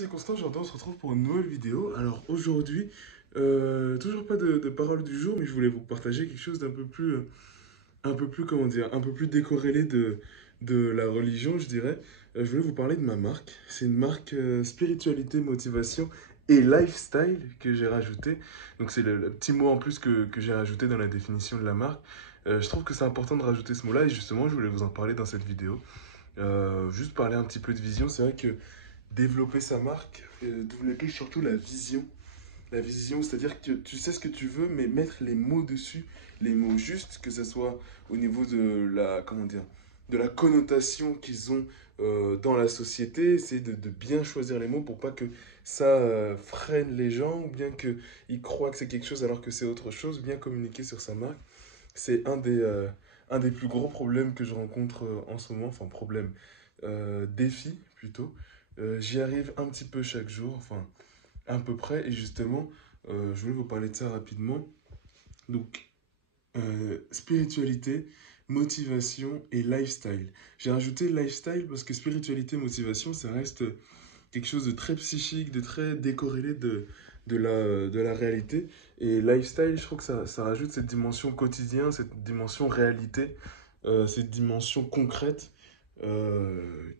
C'est Constant, j'entends, on se retrouve pour une nouvelle vidéo. Alors aujourd'hui, toujours pas de parole du jour, mais je voulais vous partager quelque chose un peu plus, comment dire, un peu plus décorrélé de la religion, je dirais. Je voulais vous parler de ma marque. C'est une marque spiritualité, motivation et lifestyle que j'ai rajouté. Donc c'est le petit mot en plus que j'ai rajouté dans la définition de la marque. Je trouve que c'est important de rajouter ce mot-là et justement, je voulais vous en parler dans cette vidéo. Juste parler un petit peu de vision, c'est vrai que développer sa marque, développer surtout la vision. La vision, c'est-à-dire que tu sais ce que tu veux, mais mettre les mots dessus, les mots justes, que ce soit au niveau de la, comment dire, de la connotation qu'ils ont dans la société, c'est de bien choisir les mots pour pas que ça freine les gens, ou bien qu'ils croient que c'est quelque chose alors que c'est autre chose, bien communiquer sur sa marque. C'est un des plus gros problèmes que je rencontre en ce moment, enfin problème, défi plutôt. J'y arrive un petit peu chaque jour, enfin à peu près, et justement, je voulais vous parler de ça rapidement. Donc, spiritualité, motivation et lifestyle. J'ai rajouté lifestyle parce que spiritualité, motivation, ça reste quelque chose de très psychique, de très décorrélé de la réalité. Et lifestyle, je trouve que ça rajoute cette dimension quotidien, cette dimension réalité, cette dimension concrète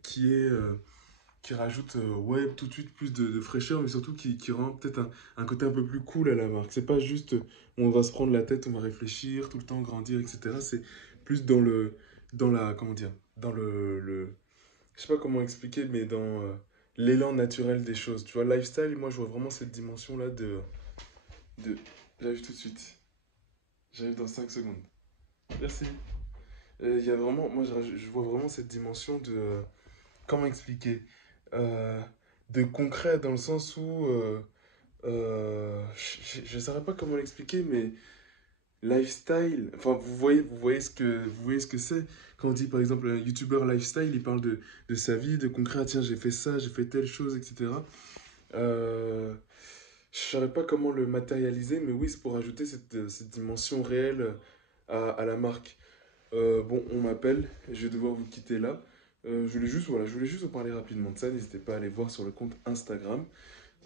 qui rajoute ouais, tout de suite plus de fraîcheur, mais surtout qui rend peut-être un côté un peu plus cool à la marque. C'est pas juste on va se prendre la tête, on va réfléchir, tout le temps grandir, etc. C'est plus dans la, comment dire, dans je sais pas comment expliquer, mais dans l'élan naturel des choses. Tu vois, lifestyle, moi je vois vraiment cette dimension-là de... J'arrive tout de suite. J'arrive dans 5 secondes. Merci. Il y a vraiment, moi je vois vraiment cette dimension de... comment expliquer euh, de concret dans le sens où je ne saurais pas comment l'expliquer, mais lifestyle, enfin vous voyez ce que c'est quand on dit par exemple un youtubeur lifestyle, il parle de sa vie, de concret. Ah, tiens, j'ai fait ça, j'ai fait telle chose, etc. Euh, je ne saurais pas comment le matérialiser, mais oui, c'est pour ajouter cette dimension réelle à la marque. Bon, on m'appelle, je vais devoir vous quitter là. Je voulais juste vous parler rapidement de ça. N'hésitez pas à aller voir sur le compte Instagram.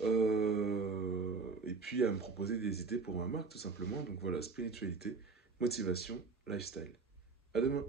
Et puis à me proposer des idées pour ma marque, tout simplement. Donc voilà, spiritualité, motivation, lifestyle. À demain.